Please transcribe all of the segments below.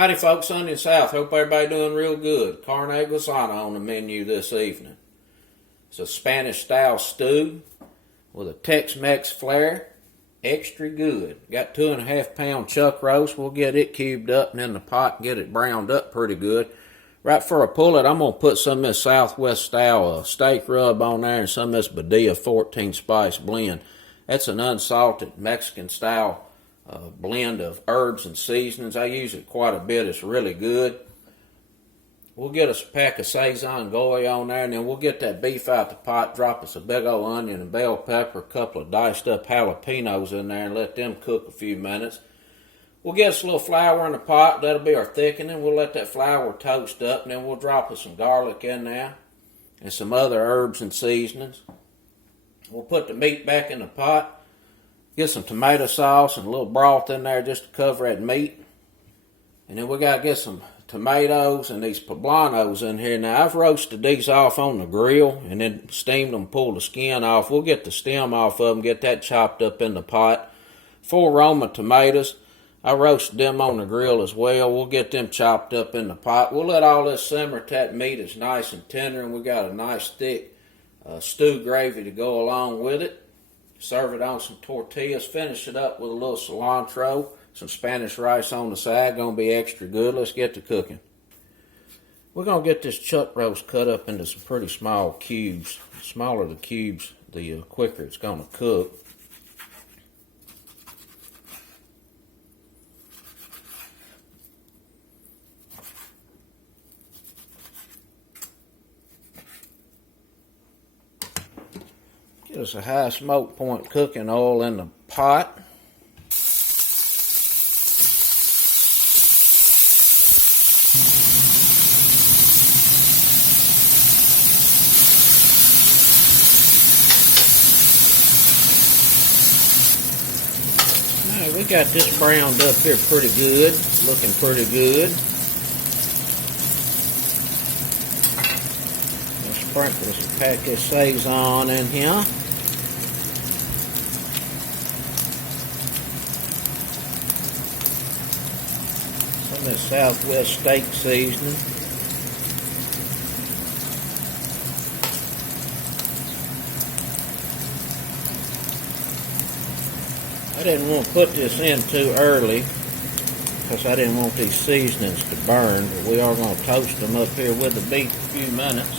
Howdy folks, Sunny South. Hope everybody doing real good. Carne Guisada on the menu this evening. It's a Spanish style stew with a Tex-Mex flair. Extra good. Got 2.5 pound chuck roast. We'll get it cubed up and in the pot and get it browned up pretty good. Right for a pullet, I'm going to put some of this Southwest style steak rub on there and some of this Badia 14 spice blend. That's an unsalted Mexican style blend of herbs and seasonings. I use it quite a bit. It's really good. We'll get us a pack of Sazon Goya on there, and then we'll get that beef out the pot, drop us a big old onion and bell pepper, a couple of diced up jalapenos in there, and let them cook a few minutes. We'll get us a little flour in the pot. That'll be our thickening. We'll let that flour toast up, and then we'll drop us some garlic in there and some other herbs and seasonings. We'll put the meat back in the pot. Get some tomato sauce and a little broth in there just to cover that meat. And then we got to get some tomatoes and these poblanos in here. Now, I've roasted these off on the grill and then steamed them, pulled the skin off. We'll get the stem off of them, get that chopped up in the pot. 4 Roma tomatoes. I roasted them on the grill as well. We'll get them chopped up in the pot. We'll let all this simmer till that meat is nice and tender, and we got a nice thick stew gravy to go along with it. Serve it on some tortillas. Finish it up with a little cilantro, some Spanish rice on the side. Gonna be extra good. Let's get to cooking. We're gonna get this chuck roast cut up into some pretty small cubes. The smaller the cubes, the quicker it's gonna cook. Get us a high smoke point cooking oil in the pot. Now we got this browned up here pretty good, looking pretty good. Sprinkle us a pack of Sazon in here. Some of this Southwest steak seasoning. I didn't want to put this in too early because I didn't want these seasonings to burn, but we are going to toast them up here with the beef a few minutes.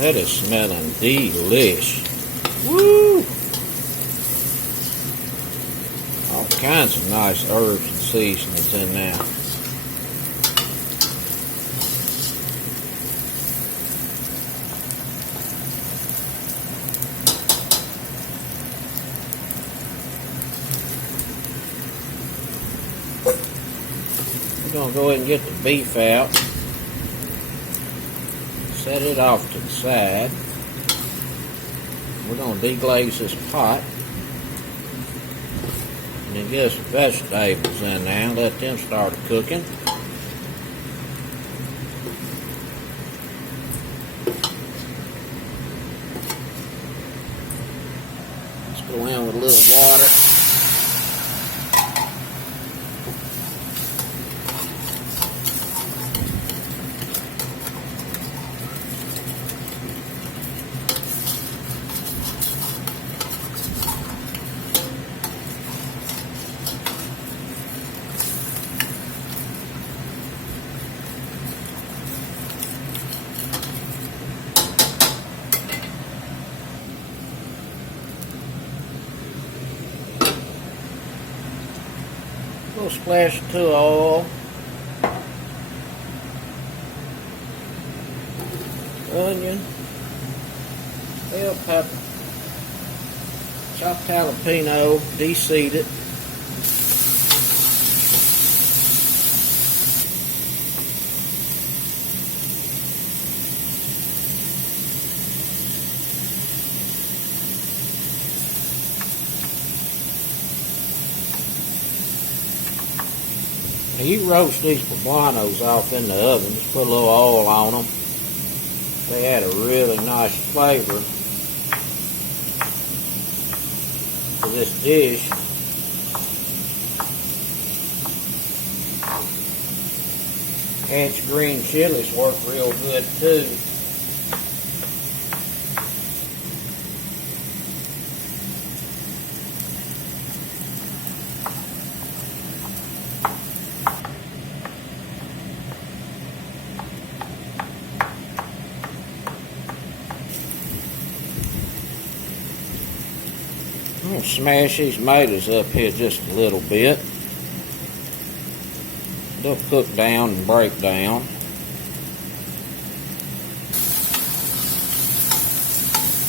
That is smelling delish. Woo! All kinds of nice herbs and seasonings in there. We're going to go ahead and get the beef out. Set it off to the side. We're going to deglaze this pot. And then get some vegetables in there and let them start cooking. Let's go in with a little water. A little splash of oil, onion, bell pepper, chopped jalapeno, de-seed it. Now you roast these poblanos off in the oven, just put a little oil on them. They add a really nice flavor. to this dish. Anch green chilies work real good too. I'm going to smash these tomatoes up here just a little bit. They'll cook down and break down.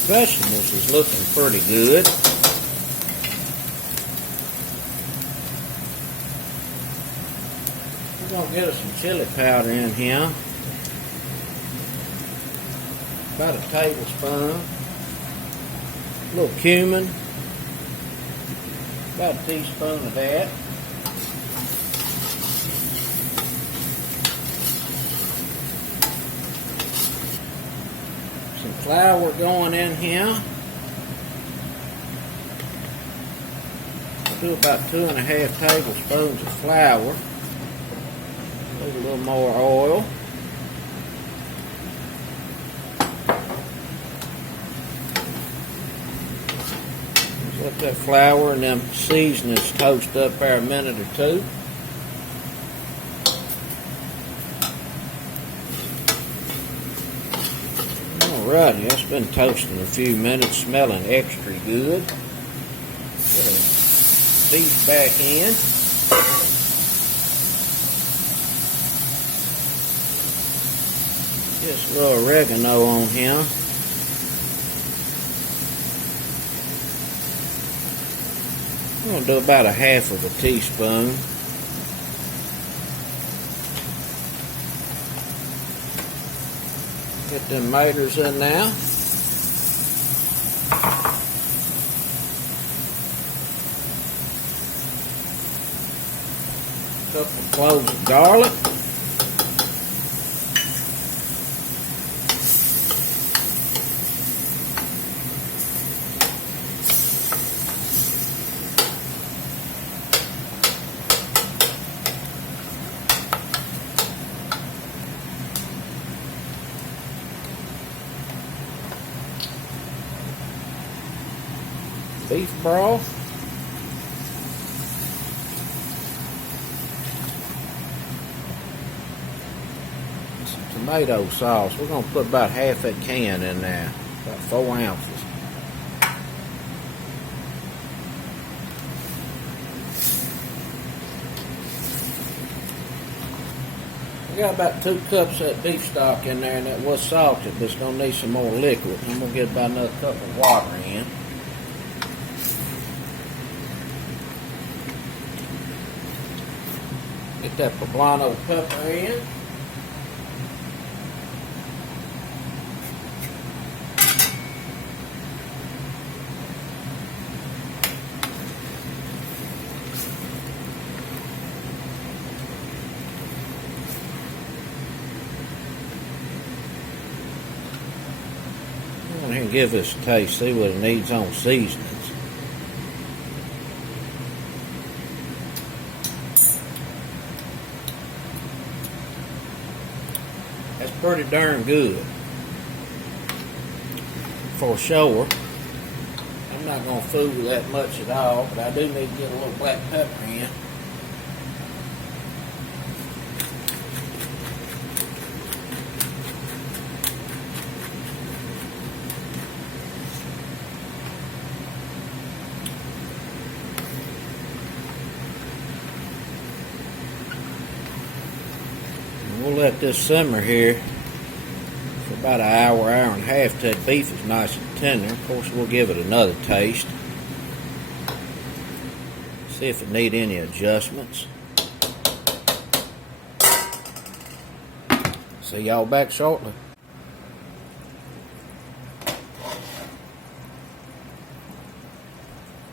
Vegetables is looking pretty good. We're going to get us some chili powder in here. About a tablespoon. A little cumin. About a teaspoon of that. Some flour going in here. I'll do about 2.5 tablespoons of flour. A little more oil. Let that flour and them seasonings toast up there a minute or two. Alrighty, that's been toasting a few minutes, smelling extra good. Put these back in. Just a little oregano on here. I'm going to do about 1/2 teaspoon. Get them tomatoes in now. Couple cloves of garlic. Beef broth. Some tomato sauce. We're going to put about 1/2 that can in there. About 4 ounces. We got about 2 cups of that beef stock in there, and that was salted, but it's going to need some more liquid. I'm going to get about another cup of water in. Get that poblano pepper in. Go ahead and give this a taste, see what it needs on seasonings. That's pretty darn good. For sure. I'm not going to fool with that much at all, but I do need to get a little black pepper in. We'll let this simmer here for about an hour, hour and a half till that beef is nice and tender. Of course, we'll give it another taste. See if it needs any adjustments. See y'all back shortly.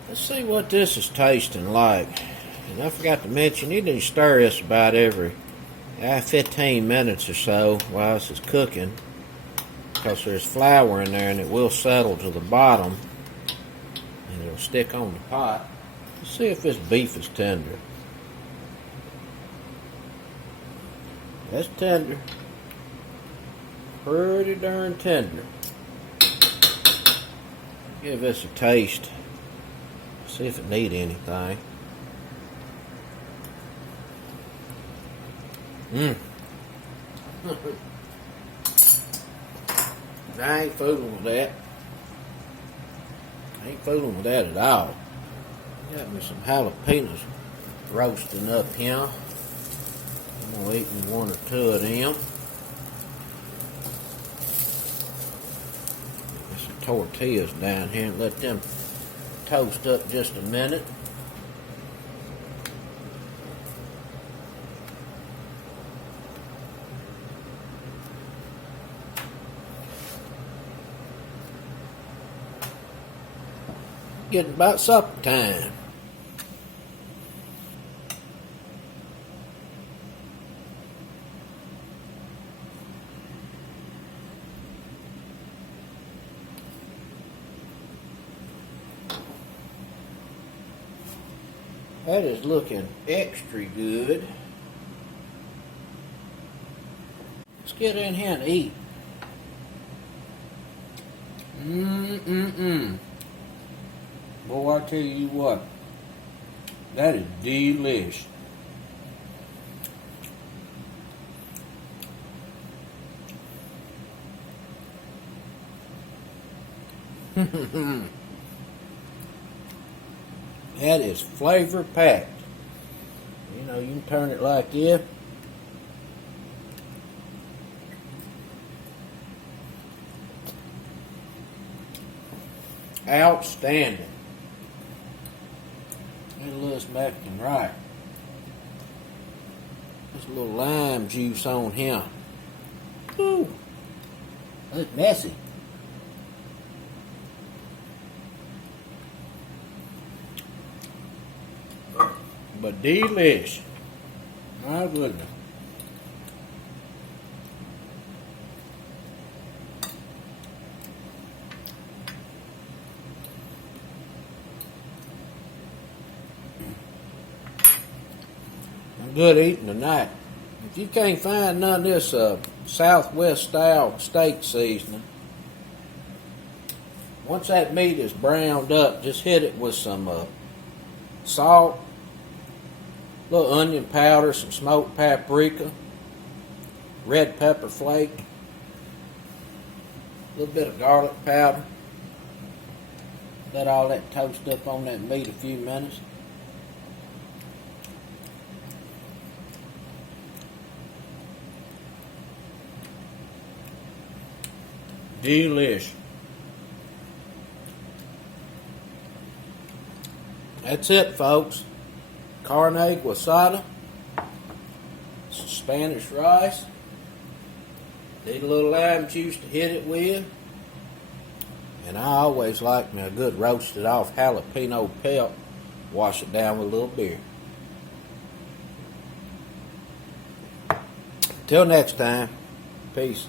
Let's see what this is tasting like. And I forgot to mention, you need to stir this about every 15 minutes or so while this is cooking, because there's flour in there and it will settle to the bottom and it'll will stick on the pot. Let's see if this beef is tender. That's tender. Pretty darn tender. Give this a taste. See if it needs anything. I ain't fooling with that. I ain't fooling with that at all. Got me some jalapenos roasting up here. I'm gonna eat me one or two of them. Get some tortillas down here and let them toast up just a minute. Getting about supper time. That is looking extra good. Let's get in here and eat. Boy, I tell you what, that is delish. That is flavor packed. You know, you can turn it like this. Outstanding. Get a little Mexican right. Just a little lime juice on here. Ooh, that's messy. But delish. My goodness. Good eating tonight. If you can't find none of this Southwest style steak seasoning, once that meat is browned up, just hit it with some salt, a little onion powder, some smoked paprika, red pepper flake, a little bit of garlic powder. Let all that toast up on that meat a few minutes. Delish. That's it, folks. Carne Guisada, some Spanish rice. Need a little lime juice to hit it with. And I always like me a good roasted off jalapeno pelt. Wash it down with a little beer. Till next time, peace.